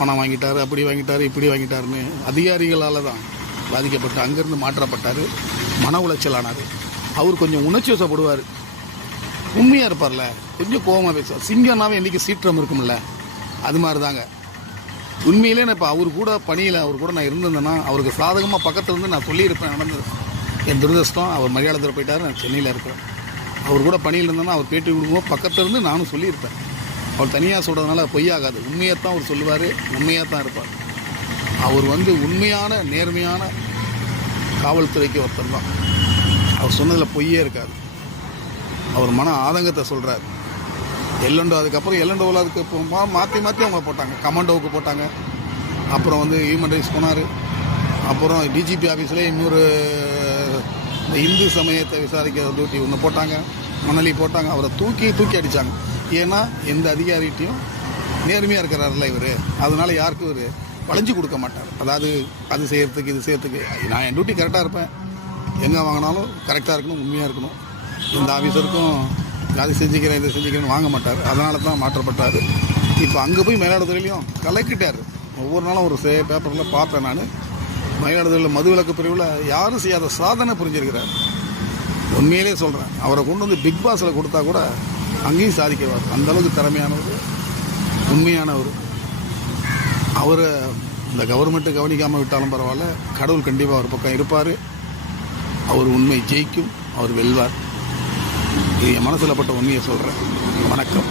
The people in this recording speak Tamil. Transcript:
பணம் வாங்கிட்டார், அப்படி வாங்கிட்டார், இப்படி வாங்கிட்டாருன்னு அதிகாரிகளால் தான் பாதிக்கப்பட்டு அங்கேருந்து மாற்றப்பட்டார். மன உளைச்சல் ஆனார். அவர் கொஞ்சம் உணர்ச்சி வசப்படுவார், உண்மையாக இருப்பார்ல, கொஞ்சம் கோபமாக பேசுவார். சிங்கம்னாவே என்றைக்கு சீற்றம் இருக்கும்ல, அது மாதிரி தாங்க. உண்மையிலே நான் இப்போ அவர் கூட பணியில் அவர் கூட நான் இருந்திருந்தேன்னா அவருக்கு சாதகமாக பக்கத்தில் இருந்து நான் சொல்லியிருப்பேன் நடந்தது. என் துரதிருஷ்டம், அவர் மரியாதை போயிட்டார், நான் சென்னையில் இருக்கிறேன். அவர் கூட பணியில் இருந்தேன்னா அவர் பேட்டி கொடுக்கும்போது பக்கத்தில் இருந்து நானும் சொல்லியிருப்பேன். அவர் தனியாக சொல்கிறதுனால பொய்யாகாது, உண்மையாக அவர் சொல்லுவார், உண்மையாக தான் இருப்பார். அவர் உண்மையான நேர்மையான காவல்துறைக்கு ஒருத்தர் தான். அவர் சொன்னதில் பொய்யே இருக்காது. அவர் மன ஆதங்கத்தை சொல்கிறார். எல்லண்டோ, அதுக்கப்புறம் எல்லண்டோவில் அதுக்கு மாற்றி அவங்க போட்டாங்க, கமாண்டோவுக்கு போட்டாங்க. அப்புறம் ஹியூமன் ரைட்ஸ் போனார். அப்புறம் டிஜிபி ஆஃபீஸில் இன்னொரு இந்து சமயத்தை விசாரிக்கிற டியூட்டி ஒன்று போட்டாங்க, மணலி போட்டாங்க. அவரை தூக்கி அடித்தாங்க. ஏன்னா எந்த அதிகாரிகிட்டையும் நேர்மையாக இருக்கிறாரில்ல இவர், அதனால் யாருக்கும் இவர் வளைஞ்சு கொடுக்க மாட்டார். அதாவது அது செய்கிறதுக்கு இது செய்கிறதுக்கு நான் என் டியூட்டி கரெக்டாக இருப்பேன், எங்கே வாங்கினாலும் கரெக்டாக இருக்கணும், உண்மையாக இருக்கணும். இந்த ஆஃபீஸருக்கும் அது செஞ்சுக்கிறேன் இதை செஞ்சுக்கிறேன்னு வாங்க மாட்டார். அதனால தான் மாற்றப்பட்டார். இப்போ அங்கே போய் மயிலாடுதுறையிலையும் கலக்கிட்டார். ஒவ்வொரு நாளும் ஒரு பேப்பரில் பார்ப்பேன் நான். மயிலாடுதுறையில் மதுவிலக்கு பிரிவில் யாரும் செய்யாத சாதனை புரிஞ்சிருக்கிறார். உண்மையிலே சொல்கிறேன், அவரை கொண்டு பிக் பாஸில் கொடுத்தா கூட அங்கேயும் சாதிக்கிறவர். அந்தளவுக்கு திறமையானவர், உண்மையானவர். அவரை இந்த கவர்மெண்ட்டு கவனிக்காமல் விட்டாலும் பரவாயில்ல, கடவுள் கண்டிப்பாக ஒரு பக்கம் இருப்பார். அவர் உண்மை ஜெயிக்கும், அவர் வெல்வார். இது என் மனசில் பட்ட உண்மையை சொல்கிறேன். வணக்கம்.